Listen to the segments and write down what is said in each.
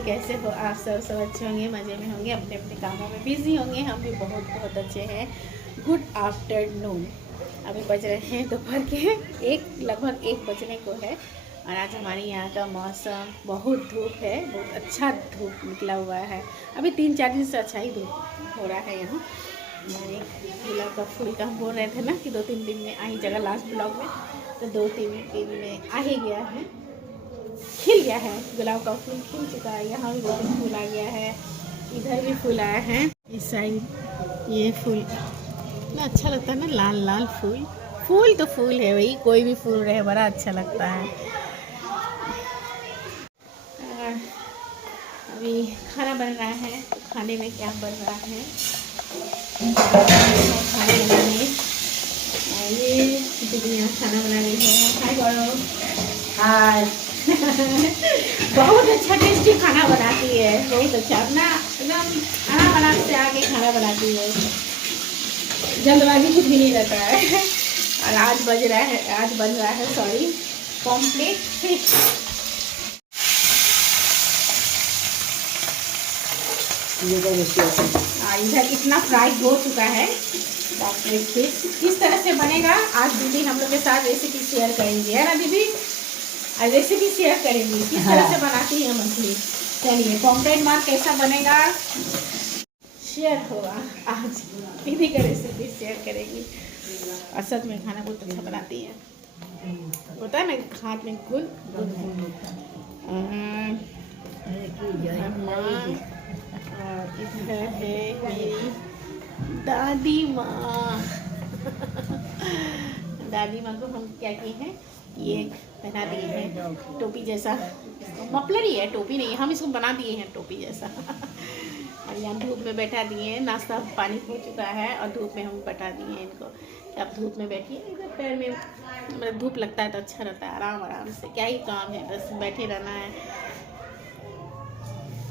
कैसे हो आप सब अच्छे होंगे, मज़े में होंगे, अपने अपने कामों में बिजी होंगे। हम भी बहुत बहुत अच्छे हैं। Good afternoon. अभी बज रहे हैं दोपहर के लगभग 1 बजने को है। और आज हमारे यहाँ का मौसम बहुत धूप है, बहुत अच्छा धूप निकला हुआ है। अभी 3-4 दिन से अच्छा ही धूप हो रहा है यहाँ। मैंने गुलाब का फूल का हम बोल रहे थे ना कि 2-3 दिन में आ ही जगह लास्ट ब्लॉग में, तो 2-3 दिन में आ ही गया है, खिल गया है। गुलाब का फूल खिल चुका है। यहाँ भी 2 फूल आ गया है, इधर भी फूल आया है, इस साइड ये फूल ना अच्छा लगता है ना, लाल लाल फूल। फूल तो फूल है भाई, कोई भी फूल रहे बड़ा अच्छा लगता है। अभी खाना बन रहा है, तो खाने में क्या बन रहा है, खाने बनाने ये दीदी यहाँ खाना बना रही है। हाय गौरव। हाय। बहुत अच्छा टेस्टी खाना बनाती है, बहुत अच्छा। अपना एकदम खाना बनाने से आगे खाना बनाती है, जल्दबाजी कुछ भी नहीं रहता है। और आज बन रहा है सॉरी पॉम्फ्रेट फिश। इधर इतना फ्राई हो चुका है पॉम्फ्रेट फिश। किस तरह से बनेगा आज दीदी हम लोग के साथ रेसिपी शेयर करेंगे, है ना दीदी? आज रेसिपी शेयर करेंगी किस तरह से बनाती है मछली। चलिए पॉम्फ्रेट मार कैसा बनेगा शेयर होगा आज। दीदी का रेसिपी शेयर करेंगी। और सच में खाना बहुत अच्छा बनाती है, होता है ना हाथ में गुण और इधर है मेरी दादी माँ। दादी माँ को हम क्या किए हैं, ये बना दिए हैं टोपी जैसा, मफलर ही है, टोपी नहीं है, हम इसको बना दिए हैं टोपी जैसा। और यहाँ धूप में बैठा दिए हैं, नाश्ता पानी हो चुका है और धूप में हम बैठा दिए हैं इनको कि आप धूप में बैठिए। इधर पैर में मतलब धूप लगता है तो अच्छा रहता है, आराम आराम से क्या ही काम है, बस बैठे रहना है।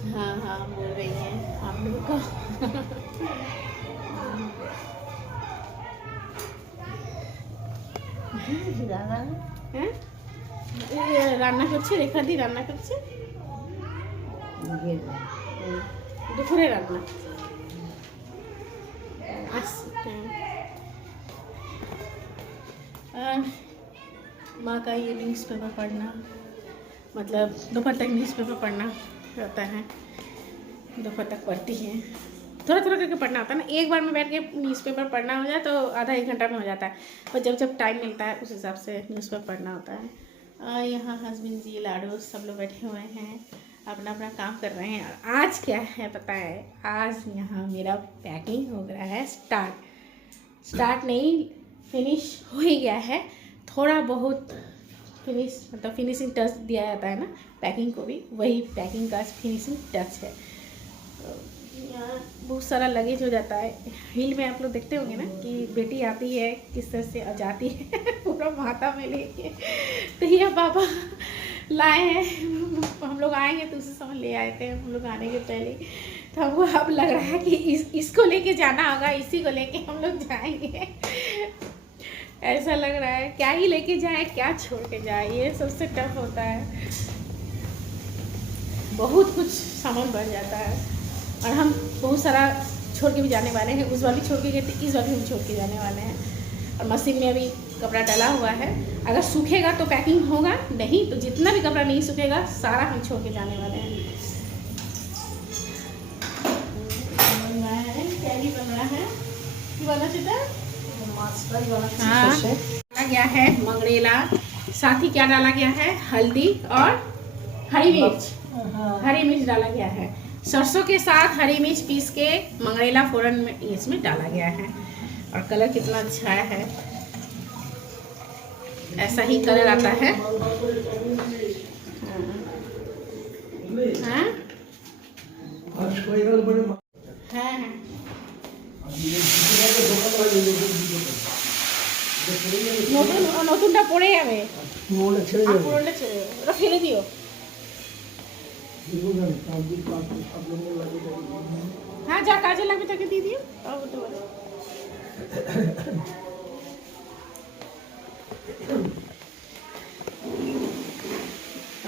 हाँ हाँ बोल रही हैं आप लोगों को। রান্না করছে রেখাদি, রান্না করছে দুপুরে রান্না। माँ का ये न्यूज़पेपर पढ़ना, मतलब दोपहर तक न्यूज़पेपर पढ़ना रहता है। दोपहर तक पढ़ती हैं, थोड़ा थोड़ा करके पढ़ना होता है ना। एक बार में बैठ के न्यूज़पेपर पढ़ना हो जाए तो आधा 1 घंटा में हो जाता है, पर जब जब टाइम मिलता है उस हिसाब से न्यूज़पेपर पढ़ना होता है। यहाँ हस्बैंड जी लाडो सब लोग बैठे हुए हैं, अपना अपना काम कर रहे हैं। और आज क्या है पता है, आज यहाँ मेरा पैकिंग हो गया है स्टार्ट नहीं, फिनिश हो ही गया है। थोड़ा बहुत मतलब फिनिशिंग टच दिया जाता है ना पैकिंग को भी, वही पैकिंग का फिनिशिंग टच है। यहाँ बहुत सारा लगेज हो जाता है। हिल में आप लोग देखते होंगे ना कि बेटी आती है किस तरह से जाती है पूरा माथा में लेके। तो ये पापा लाए हैं, हम लोग आएंगे तो उसी समय ले आए थे हम लोग आने के पहले। तो हमको अब लग रहा है कि इसको लेके जाना होगा, इसी को लेके हम लोग जाएंगे। ऐसा लग रहा है क्या ही लेके जाए क्या छोड़ के जाए, ये सबसे टफ होता है। बहुत कुछ सामान बढ़ जाता है और हम बहुत सारा छोड़ के भी जाने वाले हैं। उस बार भी छोड़ के गए थे, इस बार भी हम छोड़ के जाने वाले हैं। और मशीन में अभी कपड़ा डाला हुआ है, अगर सूखेगा तो पैकिंग होगा, नहीं तो जितना भी कपड़ा नहीं सूखेगा सारा हम छोड़ के जाने वाले हैं। क्या ही बन रहा है, बना चिता डाला गया है मंगरेला, साथ ही क्या डाला गया है, हल्दी और हरी मिर्च डाला गया है। सरसों के साथ हरी मिर्च पीस के मंगरेला फोरन में इसमें डाला गया है। और कलर कितना अच्छा है, ऐसा ही कलर आता है। हाँ? হ্যাঁ হ্যাঁ নতুন নতুনটা পড়ে যাবে আর পুরোটা ছেড়ে যাবে ওটা ফেলে দিও হ্যাঁ যা কাজে লাগবে তাকে দিয়ে দিও তাও হতে পারে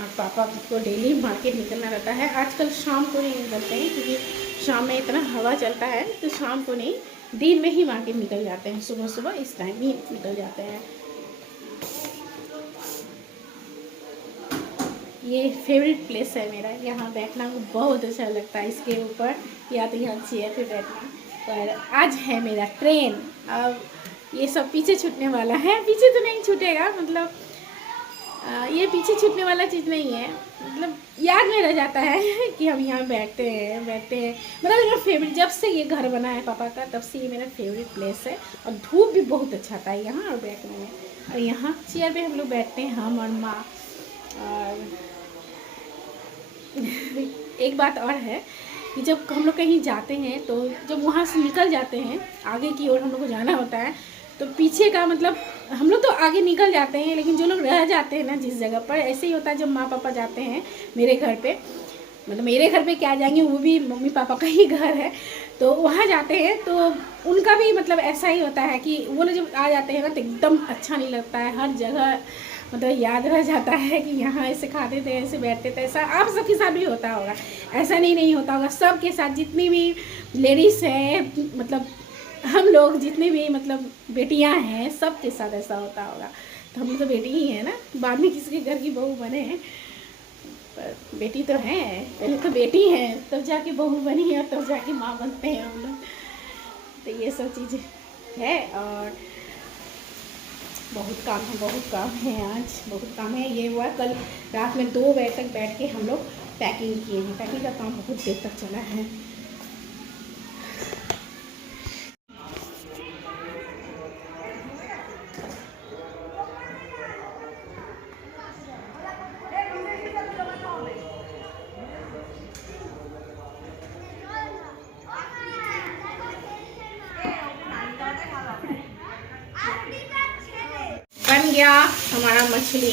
और पापा को डेली मार्केट निकलना रहता है। आजकल शाम को नहीं निकलते हैं क्योंकि शाम में इतना हवा चलता है तो शाम को नहीं दिन में ही मार्केट निकल जाते हैं। सुबह सुबह इस टाइम ही निकल जाते हैं। ये फेवरेट प्लेस है मेरा, यहाँ बैठना मुझे बहुत अच्छा लगता है। इसके ऊपर या तो यहाँ चेयर पे बैठना। पर आज है मेरा ट्रेन, अब ये सब पीछे छूटने वाला है। पीछे तो नहीं छूटेगा, मतलब ये पीछे छूटने वाला चीज़ नहीं है, मतलब याद में रह जाता है कि हम यहाँ बैठते हैं। मतलब मेरा फेवरेट, जब से ये घर बना है पापा का तब से ये मेरा फेवरेट प्लेस है। और धूप भी बहुत अच्छा आता है यहाँ और बैठने में। और यहाँ चेयर पे हम लोग बैठते हैं, हम और माँ। और एक बात और है कि जब हम लोग कहीं जाते हैं तो जब वहाँ से निकल जाते हैं आगे की ओर हम लोग को जाना होता है तो पीछे का मतलब हम लोग तो आगे निकल जाते हैं, लेकिन जो लोग रह जाते हैं ना जिस जगह पर, ऐसे ही होता है जब माँ पापा जाते हैं मेरे घर पे, मतलब मेरे घर पे क्या जाएंगे, वो भी मम्मी पापा का ही घर है, तो वहाँ जाते हैं तो उनका भी मतलब ऐसा ही होता है कि वो लोग जब आ जाते हैं ना तो एकदम अच्छा नहीं लगता है। हर जगह मतलब याद रह जाता है कि यहाँ ऐसे खाते थे, ऐसे बैठते थे। ऐसा आप सबके साथ भी होता होगा, ऐसा नहीं होता होगा। सबके साथ जितनी भी लेडीज़ हैं, मतलब हम लोग जितने भी मतलब बेटियां हैं, सबके साथ ऐसा होता होगा। तो हम लोग तो बेटी ही है ना, बाद में किसी के घर की बहू बने हैं, पर बेटी तो है। पहले तो बेटी है तब जाके बहू बनी है और तब जाके माँ बनते हैं हम लोग। तो ये सब चीज़ें है। और बहुत काम है आज, बहुत काम है। ये हुआ कल रात में 2 बजे तक बैठ के हम लोग पैकिंग किए हैं। पैकिंग का काम बहुत देर तक चला है। बन गया हमारा मछली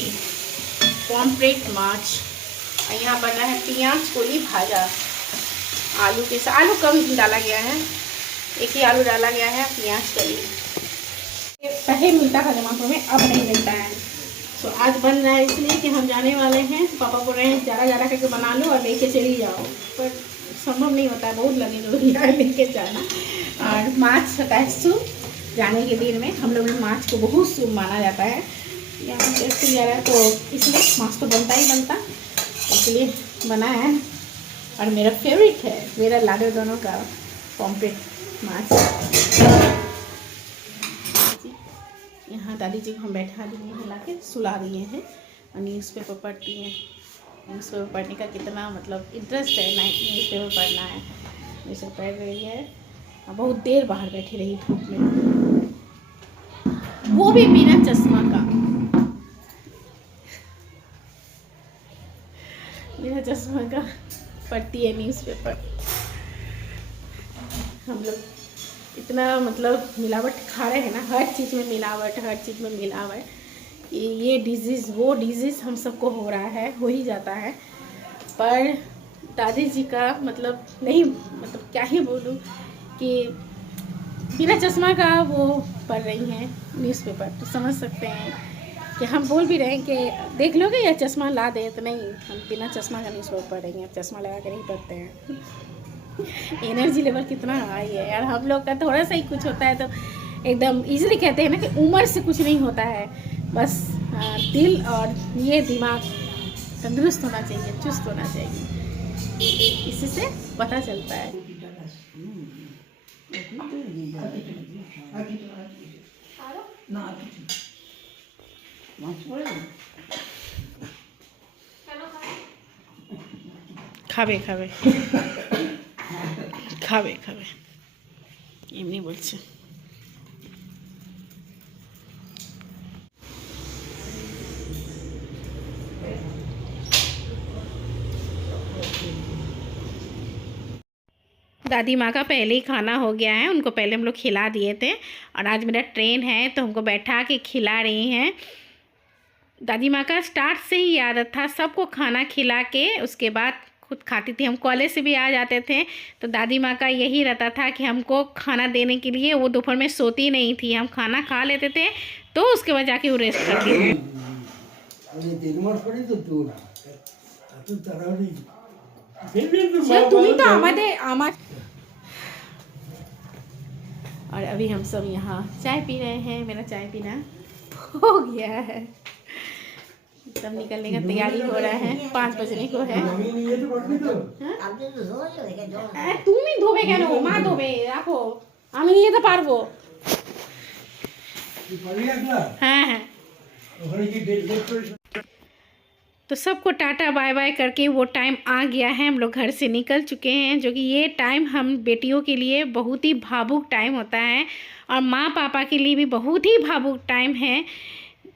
पॉम्फ्रेट माछ। और यहाँ बना है प्याज कोली भाजा आलू के साथ। आलू कम डाला गया है, एक ही आलू डाला गया है। प्याज करी पहले मिलता था जमापुर में, अब नहीं मिलता है। तो आज बन रहा है इसलिए कि हम जाने वाले हैं। पापा बोल रहे हैं ज़्यादा करके बना लो और लेके चली जाओ, पर संभव नहीं होता है, बहुत लगेगा लेके जाना। और माछ होता है सूप, जाने के दिन में हम लोग माछ को बहुत शुभ माना जाता है। यहाँ टेस्ट जा रहा है तो इसलिए माछ तो बनता ही बनता, इसलिए बना है। और मेरा फेवरेट है, मेरा लाडो दोनों का पॉम्फ्रेट माछ। यहाँ दादी जी को हम बैठा दिए हैं, ला के सुला दिए हैं और न्यूज़पेपर पढ़ती हैं। न्यूज़पेपर पढ़ने का कितना मतलब इंटरेस्ट है, न्यूज़पेपर पढ़ना है। न्यूज़पेपर पढ़ रही है, बहुत देर बाहर बैठी रही धूप में, वो भी बिना चश्मा का। बिना चश्मा का पढ़ती है न्यूज़पेपर। हम लोग इतना मतलब मिलावट खा रहे हैं ना, हर चीज़ में मिलावट, हर चीज़ में मिलावट। ये डिजीज़ वो डिजीज़ हम सबको हो रहा है, हो ही जाता है। पर दादी जी का मतलब नहीं, मतलब क्या ही बोलूँ कि बिना चश्मा का वो पढ़ रही हैं न्यूज़पेपर, तो समझ सकते हैं कि हम बोल भी रहे हैं कि देख लोगे या चश्मा ला दे, तो नहीं, हम बिना चश्मा का न्यूज़पेपर पढ़ेंगे, चश्मा लगा कर नहीं पढ़ते हैं। एनर्जी लेवल कितना हाई है यार हम लोग का। थोड़ा सा ही कुछ होता है तो एकदम इजीली कहते हैं ना कि उम्र से कुछ नहीं होता है, बस दिल और ये दिमाग तंदुरुस्त होना चाहिए, चुस्त होना चाहिए, इसी से पता चलता है। খাবে খাবে খাবে খাবে এমনি বলছে। दादी माँ का पहले ही खाना हो गया है, उनको पहले हम लोग खिला दिए थे और आज मेरा ट्रेन है तो हमको बैठा के खिला रही हैं। दादी माँ का स्टार्ट से ही आदत था सबको खाना खिला के उसके बाद खुद खाती थी। हम कॉलेज से भी आ जाते थे तो दादी माँ का यही रहता था कि हमको खाना देने के लिए, वो दोपहर में सोती नहीं थी, हम खाना खा लेते थे तो उसके बाद जाके वो रेस्ट करती थी। और अभी हम सब यहाँ चाय पी रहे हैं, मेरा चाय पीना हो गया है, सब निकलने का तैयारी हो रहा है, 5 बजने को है। तुम ही धोबे क्या नो माँ धोबे राखो আমি নিয়ে যেতে পারবো। हाँ। तो सबको टाटा बाय बाय करके वो टाइम आ गया है, हम लोग घर से निकल चुके हैं, जो कि ये टाइम हम बेटियों के लिए बहुत ही भावुक टाइम होता है और माँ पापा के लिए भी बहुत ही भावुक टाइम है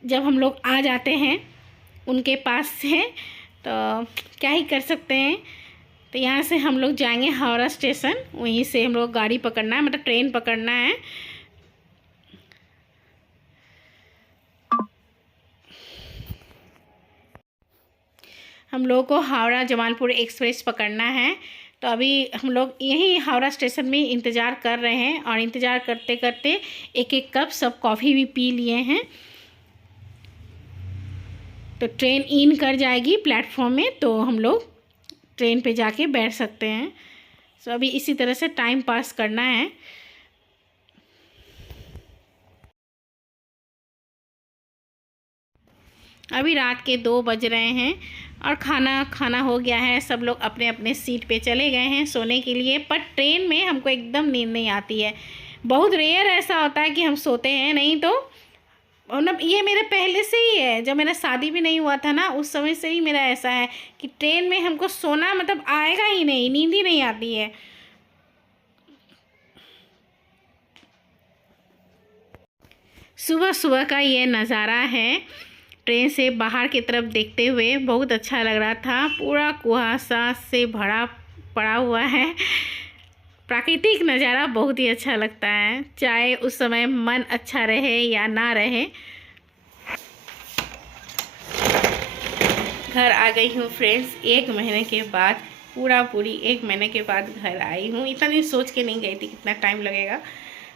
जब हम लोग आ जाते हैं उनके पास से। तो क्या ही कर सकते हैं। तो यहाँ से हम लोग जाएंगे हावड़ा स्टेशन, वहीं से हम लोग गाड़ी पकड़ना है, मतलब ट्रेन पकड़ना है। हम लोगों को हावड़ा जमालपुर एक्सप्रेस पकड़ना है। तो अभी हम लोग यहीं हावड़ा स्टेशन में इंतज़ार कर रहे हैं और इंतज़ार करते करते एक एक कप सब कॉफ़ी भी पी लिए हैं। तो ट्रेन इन कर जाएगी प्लेटफॉर्म में तो हम लोग ट्रेन पे जाके बैठ सकते हैं। तो अभी इसी तरह से टाइम पास करना है। अभी रात के 2 बज रहे हैं और खाना हो गया है, सब लोग अपने अपने सीट पे चले गए हैं सोने के लिए। पर ट्रेन में हमको एकदम नींद नहीं आती है, बहुत रेयर ऐसा होता है कि हम सोते हैं, नहीं तो मतलब ये मेरे पहले से ही है, जब मेरा शादी भी नहीं हुआ था ना उस समय से ही मेरा ऐसा है कि ट्रेन में हमको सोना मतलब आएगा ही नहीं, नींद ही नहीं आती है। सुबह सुबह का ये नज़ारा है, ट्रेन से बाहर की तरफ देखते हुए बहुत अच्छा लग रहा था। पूरा कुहासा से भरा पड़ा हुआ है, प्राकृतिक नज़ारा बहुत ही अच्छा लगता है, चाहे उस समय मन अच्छा रहे या ना रहे। घर आ गई हूँ फ्रेंड्स, 1 महीने के बाद, पूरी 1 महीने के बाद घर आई हूँ। इतना नहीं सोच के नहीं गई थी कितना टाइम लगेगा,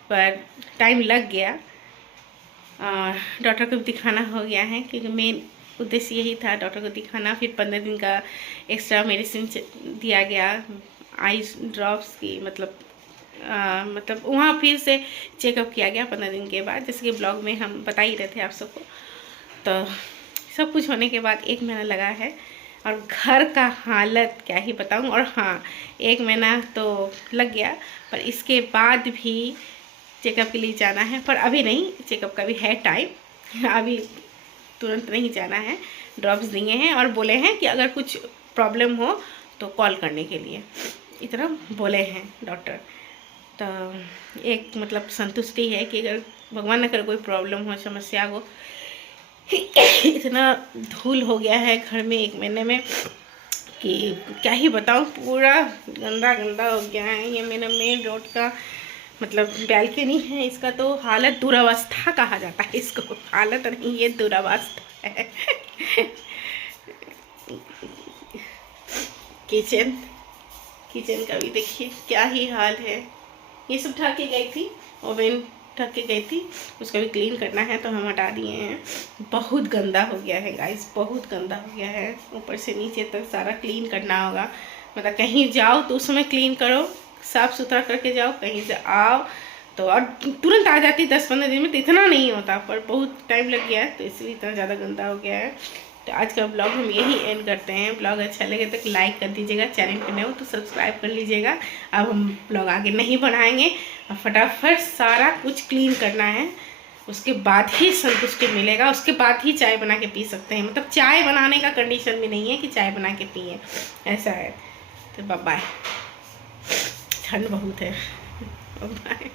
पर टाइम लग गया। डॉक्टर को दिखाना हो गया है क्योंकि मेन उद्देश्य यही था, डॉक्टर को दिखाना। फिर 15 दिन का एक्स्ट्रा मेडिसिन दिया गया, आई ड्रॉप्स की, मतलब वहाँ फिर से चेकअप किया गया 15 दिन के बाद, जैसे कि ब्लॉग में हम बता ही रहे थे आप सबको। तो सब कुछ होने के बाद 1 महीना लगा है और घर का हालत क्या ही बताऊँ। और हाँ, 1 महीना तो लग गया, पर इसके बाद भी चेकअप के लिए जाना है, पर अभी नहीं, चेकअप का भी है टाइम, अभी तुरंत नहीं जाना है। ड्रॉप्स दिए हैं और बोले हैं कि अगर कुछ प्रॉब्लम हो तो कॉल करने के लिए, इतना बोले हैं डॉक्टर। तो एक मतलब संतुष्टि है कि अगर भगवान न करे कोई प्रॉब्लम हो, समस्या हो। इतना धूल हो गया है घर में 1 महीने में कि क्या ही बताऊँ, पूरा गंदा हो गया है। ये मेरा मेन रोड का मतलब बैल्कनी है, इसका तो हालत दुरावस्था कहा जाता है इसको, हालत नहीं, ये दुरावस्था है। किचन का भी देखिए क्या ही हाल है। ये सब ढक के गई थी, ओवन ढक के गई थी, उसका भी क्लीन करना है तो हम हटा दिए हैं। बहुत गंदा हो गया है गाइस, बहुत गंदा हो गया है, ऊपर से नीचे तक सारा क्लीन करना होगा। मतलब कहीं जाओ तो उस समय क्लीन करो, साफ़ सुथरा करके जाओ, कहीं से आओ तो और तुरंत आ जाती 10-15 दिन में, तो इतना नहीं होता, पर बहुत टाइम लग गया है तो इसलिए इतना ज़्यादा गंदा हो गया है। तो आज का ब्लॉग हम यही एंड करते हैं। ब्लॉग अच्छा लगे तो लाइक कर दीजिएगा, चैनल पे नए हो तो सब्सक्राइब कर लीजिएगा। अब हम ब्लॉग आगे नहीं बढ़ाएंगे और फटाफट सारा कुछ क्लीन करना है, उसके बाद ही संतुष्टि मिलेगा, उसके बाद ही चाय बना के पी सकते हैं। मतलब चाय बनाने का कंडीशन भी नहीं है कि चाय बना के पिए, ऐसा है। तो बाय, ठंड बहुत है, बाय।